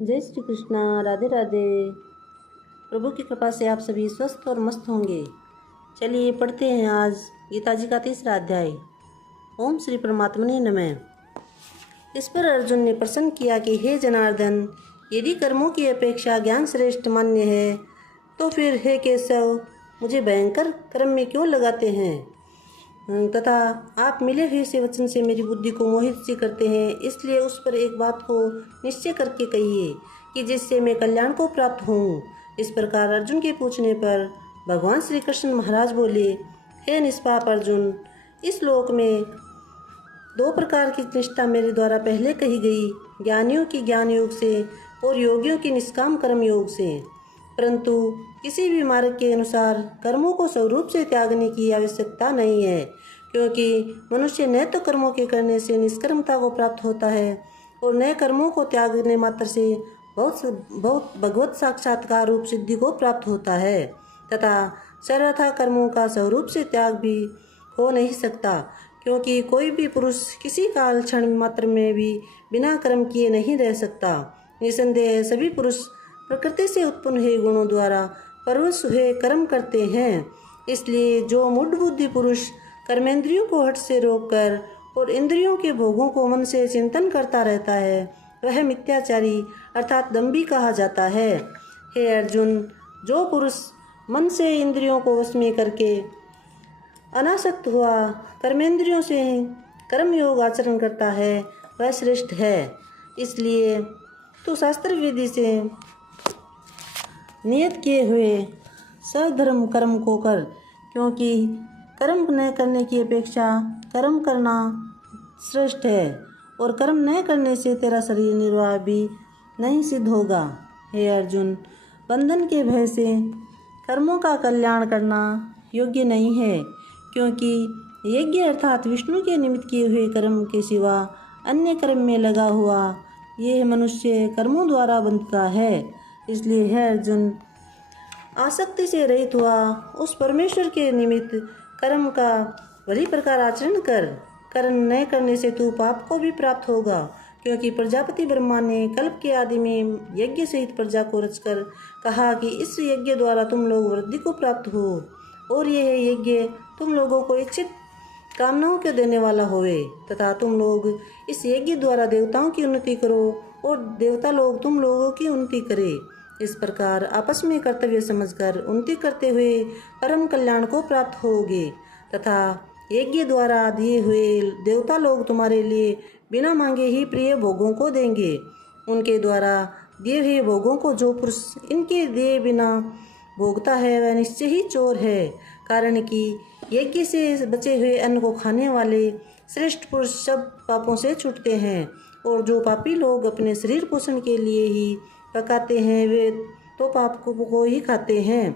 जय श्री कृष्णा। राधे राधे। प्रभु की कृपा से आप सभी स्वस्थ और मस्त होंगे। चलिए पढ़ते हैं आज गीता जी का 3रा अध्याय। ओम श्री परमात्मने नमः। इस पर अर्जुन ने प्रश्न किया कि हे जनार्दन, यदि कर्मों की अपेक्षा ज्ञान श्रेष्ठ मान्य है तो फिर हे केशव, मुझे भयंकर कर्म में क्यों लगाते हैं तथा आप मिले हुए से वचन से मेरी बुद्धि को मोहित सी करते हैं। इसलिए उस पर एक बात को निश्चय करके कहिए कि जिससे मैं कल्याण को प्राप्त हूँ। इस प्रकार अर्जुन के पूछने पर भगवान श्री कृष्ण महाराज बोले, हे निष्पाप अर्जुन, इस लोक में 2 प्रकार की निष्ठा मेरे द्वारा पहले कही गई, ज्ञानियों की ज्ञान योग से और योगियों की निष्काम कर्म योग से। परंतु किसी भी मार्ग के अनुसार कर्मों को स्वरूप से त्यागने की आवश्यकता नहीं है, क्योंकि मनुष्य न तो कर्मों के करने से निष्कर्मता को प्राप्त होता है और न कर्मों को त्यागने मात्र से बहुत भगवत साक्षात्कार रूप सिद्धि को प्राप्त होता है, तथा सर्वथा कर्मों का स्वरूप से त्याग भी हो नहीं सकता, क्योंकि कोई भी पुरुष किसी काल क्षण मात्र में भी बिना कर्म किए नहीं रह सकता। निसंदेह सभी पुरुष प्रकृति से उत्पन्न हुए गुणों द्वारा परवश हुए कर्म करते हैं। इसलिए जो मूढ़ बुद्धि पुरुष कर्मेंद्रियों को हठ से रोककर और इंद्रियों के भोगों को मन से चिंतन करता रहता है, वह मिथ्याचारी अर्थात दंभी कहा जाता है। हे अर्जुन, जो पुरुष मन से इंद्रियों को वश में करके अनासक्त हुआ कर्मेंद्रियों से कर्म योग आचरण करता है, वह श्रेष्ठ है। इसलिए तू शास्त्र विधि से नियत किए हुए सधर्म कर्म को कर, क्योंकि कर्म न करने की अपेक्षा कर्म करना श्रेष्ठ है और कर्म न करने से तेरा शरीर निर्वाह भी नहीं सिद्ध होगा। हे अर्जुन, बंधन के भय से कर्मों का कल्याण करना योग्य नहीं है, क्योंकि यज्ञ अर्थात विष्णु के निमित्त किए हुए कर्म के सिवा अन्य कर्म में लगा हुआ यह मनुष्य कर्मों द्वारा बंधता है। इसलिए है अर्जुन, आसक्ति से रहित हुआ उस परमेश्वर के निमित्त कर्म का भली प्रकार आचरण कर। कर्म न करने से तू पाप को भी प्राप्त होगा, क्योंकि प्रजापति ब्रह्मा ने कल्प के आदि में यज्ञ सहित प्रजा को रचकर कहा कि इस यज्ञ द्वारा तुम लोग वृद्धि को प्राप्त हो और यह यज्ञ तुम लोगों को इच्छित कामनाओं के देने वाला होवे, तथा तुम लोग इस यज्ञ द्वारा देवताओं की उन्नति करो और देवता लोग तुम लोगों की उन्नति करे। इस प्रकार आपस में कर्तव्य समझकर उन्नति करते हुए परम कल्याण को प्राप्त होगे, तथा यज्ञ द्वारा दिए हुए देवता लोग तुम्हारे लिए बिना मांगे ही प्रिय भोगों को देंगे। उनके द्वारा दिए हुए भोगों को जो पुरुष इनके दिए बिना भोगता है वह निश्चय ही चोर है, कारण कि यज्ञ से बचे हुए अन्न को खाने वाले श्रेष्ठ पुरुष सब पापों से छूटते हैं, और जो पापी लोग अपने शरीर पोषण के लिए ही पकाते हैं वे तो पाप को ही खाते हैं,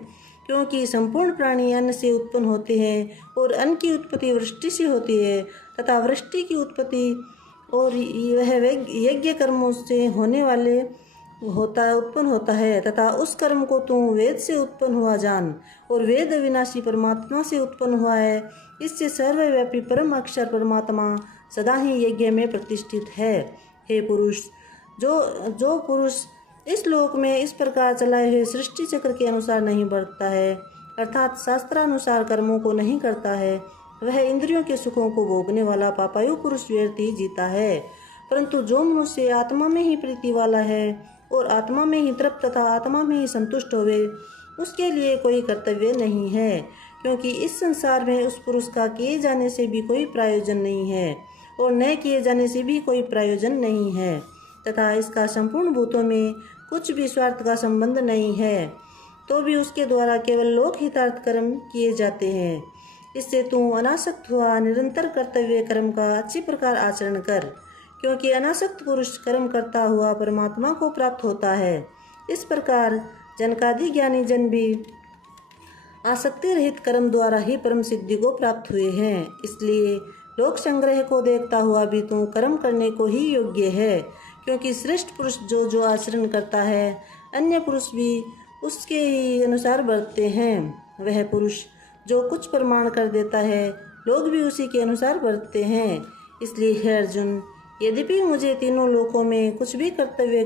क्योंकि संपूर्ण प्राणी अन्न से उत्पन्न होते हैं और अन्न की उत्पत्ति वृष्टि से होती है, तथा वृष्टि की उत्पत्ति और वह यज्ञ कर्मों से होने वाले उत्पन्न होता है, तथा उस कर्म को तू वेद से उत्पन्न हुआ जान, और वेद अविनाशी परमात्मा से उत्पन्न हुआ है। इससे सर्वव्यापी परम अक्षर परमात्मा सदा ही यज्ञ में प्रतिष्ठित है। हे पुरुष, जो पुरुष इस लोक में इस प्रकार चलाए हुए सृष्टि चक्र के अनुसार नहीं बढ़ता है, अर्थात शास्त्रानुसार कर्मों को नहीं करता है, वह इंद्रियों के सुखों को भोगने वाला पापायु पुरुष व्यर्थ ही जीता है। परंतु जो मनुष्य आत्मा में ही प्रीति वाला है और आत्मा में ही तृप्त तथा आत्मा में ही संतुष्ट होवे, उसके लिए कोई कर्तव्य नहीं है, क्योंकि इस संसार में उस पुरुष का किए जाने से भी कोई प्रयोजन नहीं है और न किए जाने से भी कोई प्रयोजन नहीं है, तथा इसका संपूर्ण भूतों में कुछ भी स्वार्थ का संबंध नहीं है, तो भी उसके द्वारा केवल लोक हितार्थ कर्म किए जाते हैं। इससे तू अनासक्त हुआ निरंतर कर्तव्य कर्म का अच्छी प्रकार आचरण कर, क्योंकि अनासक्त पुरुष कर्म करता हुआ परमात्मा को प्राप्त होता है। इस प्रकार जनकादि ज्ञानी जन भी आसक्ति रहित कर्म द्वारा ही परम सिद्धि को प्राप्त हुए हैं। इसलिए लोक संग्रह को देखता हुआ भी तू कर्म करने को ही योग्य है, क्योंकि श्रेष्ठ पुरुष जो आचरण करता है अन्य पुरुष भी उसके ही अनुसार बरतते हैं। वह पुरुष जो कुछ प्रमाण कर देता है लोग भी उसी के अनुसार बरतते हैं। इसलिए हे अर्जुन, यद्यपि मुझे तीनों लोकों में कुछ भी कर्तव्य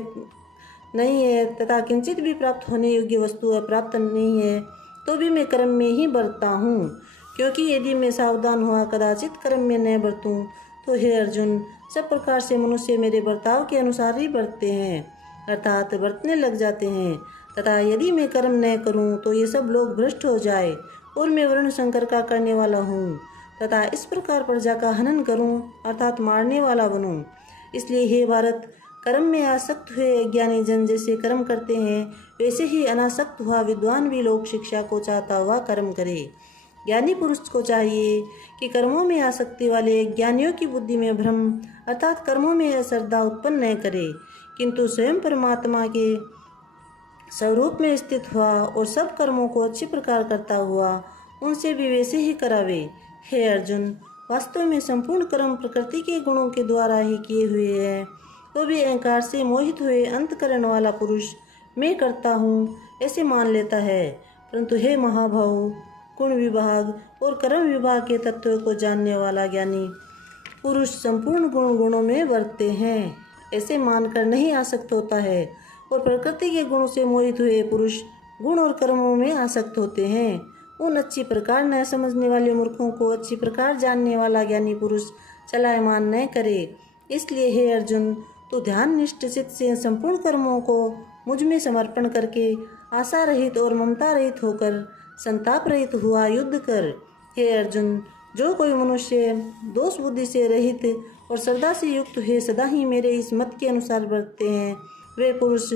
नहीं है तथा किंचित भी प्राप्त होने योग्य वस्तु प्राप्त नहीं है, तो भी मैं कर्म में ही बरतता हूँ। क्योंकि यदि मैं सावधान हुआ कदाचित कर्म में न बरतूं, तो हे अर्जुन, सब प्रकार से मनुष्य मेरे बर्ताव के अनुसार ही बरतते हैं, अर्थात बरतने लग जाते हैं। तथा यदि मैं कर्म न करूं, तो ये सब लोग भ्रष्ट हो जाए और मैं वर्ण संकर का करने वाला हूँ, तथा इस प्रकार प्रजा का हनन करूं, अर्थात मारने वाला बनूं। इसलिए हे भारत, कर्म में आसक्त हुए अज्ञानी जन जैसे कर्म करते हैं, वैसे ही अनासक्त हुआ विद्वान भी लोक शिक्षा को चाहता हुआ कर्म करे। ज्ञानी पुरुष को चाहिए कि कर्मों में आसक्ति वाले ज्ञानियों की बुद्धि में भ्रम अर्थात कर्मों में अश्रद्धा उत्पन्न न करे, किंतु स्वयं परमात्मा के स्वरूप में स्थित हुआ और सब कर्मों को अच्छी प्रकार करता हुआ उनसे भी वैसे ही करावे। हे अर्जुन, वास्तव में संपूर्ण कर्म प्रकृति के गुणों के द्वारा ही किए हुए हैं, तो भी अहंकार से मोहित हुए अंतकरण वाला पुरुष मैं करता हूँ ऐसे मान लेता है। परंतु हे महाभाव, गुण विभाग और कर्म विभाग के तत्व को जानने वाला ज्ञानी पुरुष संपूर्ण गुणों में बरतते हैं ऐसे मानकर नहीं आसक्त होता है, और प्रकृति के गुणों से मोहित हुए पुरुष गुण और कर्मों में आसक्त होते हैं। उन अच्छी प्रकार न समझने वाले मूर्खों को अच्छी प्रकार जानने वाला ज्ञानी पुरुष चलायमान न करे। इसलिए हे अर्जुन, तो ध्यान निष्ठ चित्त से संपूर्ण कर्मों को मुझ में समर्पण करके आशा रहित और ममता रहित होकर संताप रहित हुआ युद्ध कर। हे अर्जुन, जो कोई मनुष्य दोष बुद्धि से रहित और श्रद्धा से युक्त हुए सदा ही मेरे इस मत के अनुसार बरतते हैं, वे पुरुष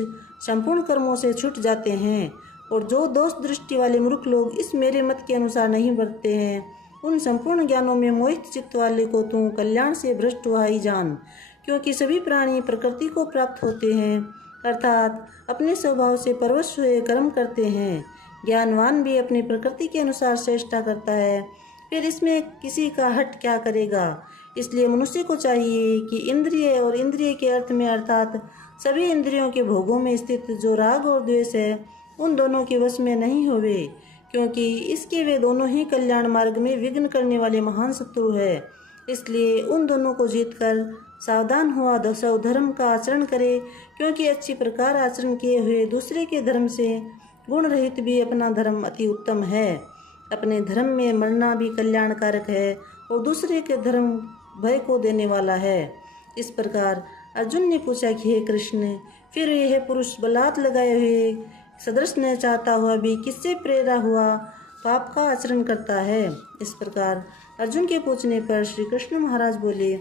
संपूर्ण कर्मों से छूट जाते हैं। और जो दोष दृष्टि वाले मूर्ख लोग इस मेरे मत के अनुसार नहीं बरतते हैं, उन संपूर्ण ज्ञानों में मोहित चित्त वाले को तू कल्याण से भ्रष्ट हुआ ही जान। क्योंकि सभी प्राणी प्रकृति को प्राप्त होते हैं, अर्थात अपने स्वभाव से परवश हुए कर्म करते हैं। ज्ञानवान भी अपनी प्रकृति के अनुसार चेष्टा करता है, फिर इसमें किसी का हट क्या करेगा। इसलिए मनुष्य को चाहिए कि इंद्रिय और इंद्रिय के अर्थ में अर्थात सभी इंद्रियों के भोगों में स्थित जो राग और द्वेष है, उन दोनों के वश में नहीं होवे, क्योंकि इसके वे दोनों ही कल्याण मार्ग में विघ्न करने वाले महान शत्रु है। इसलिए उन दोनों को जीतकर सावधान हुआ धर्म का आचरण करे, क्योंकि अच्छी प्रकार आचरण किए हुए दूसरे के धर्म से गुण रहित भी अपना धर्म अति उत्तम है। अपने धर्म में मरना भी कल्याणकारक है और दूसरे के धर्म भय को देने वाला है। इस प्रकार अर्जुन ने पूछा कि हे कृष्ण, फिर यह पुरुष बलात् लगाए हुए सदृश न चाहता हुआ भी किससे प्रेरा हुआ पाप का आचरण करता है। इस प्रकार अर्जुन के पूछने पर श्री कृष्ण महाराज बोले,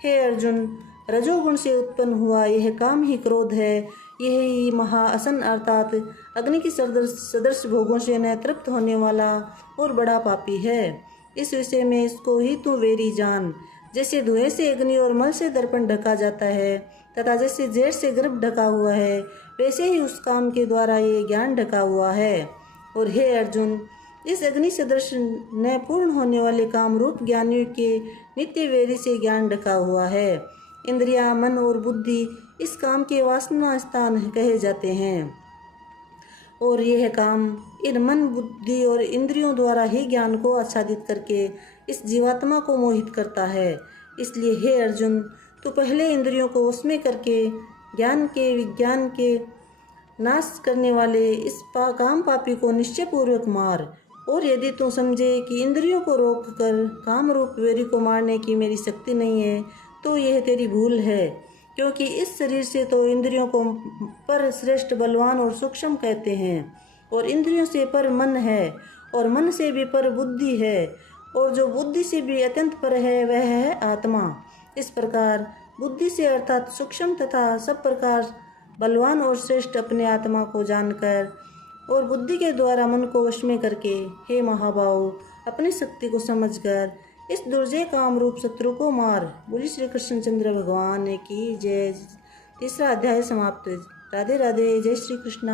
हे अर्जुन, रजोगुण से उत्पन्न हुआ यह काम ही क्रोध है। यह ही महाअसन अर्थात अग्नि की सदृश भोगों से न तृप्त होने वाला और बड़ा पापी है। इस विषय में इसको ही तू वेरी जान। जैसे धुएं से अग्नि और मल से दर्पण ढका जाता है तथा जैसे जेर से गर्भ ढका हुआ है, वैसे ही उस काम के द्वारा ये ज्ञान ढका हुआ है। और हे अर्जुन, इस अग्नि सदृश न पूर्ण होने वाले काम रूप ज्ञानियों के नित्य वेरी से ज्ञान ढका हुआ है। इंद्रिया, मन और बुद्धि इस काम के वासना स्थान कहे जाते हैं, और यह काम इन मन, बुद्धि और इंद्रियों द्वारा ही ज्ञान को आच्छादित करके इस जीवात्मा को मोहित करता है। इसलिए हे अर्जुन, तू पहले इंद्रियों को वश में करके ज्ञान के विज्ञान के नाश करने वाले इस काम पापी को निश्चय पूर्वक मार। और यदि तू समझे कि इंद्रियों को रोक कर काम रूप वेरी को मारने की मेरी शक्ति नहीं है, तो यह तेरी भूल है। क्योंकि इस शरीर से तो इंद्रियों को पर श्रेष्ठ, बलवान और सूक्ष्म कहते हैं, और इंद्रियों से पर मन है, और मन से भी पर बुद्धि है, और जो बुद्धि से भी अत्यंत पर है वह है आत्मा। इस प्रकार बुद्धि से अर्थात सूक्ष्म तथा सब प्रकार बलवान और श्रेष्ठ अपने आत्मा को जानकर और बुद्धि के द्वारा मन को वश में करके, हे महाबाहु, अपनी शक्ति को समझकर इस दुर्जय काम रूप शत्रु को मार। बोली श्री कृष्णचंद्र भगवान की जय। तीसरा अध्याय समाप्त। राधे राधे। जय श्री कृष्ण।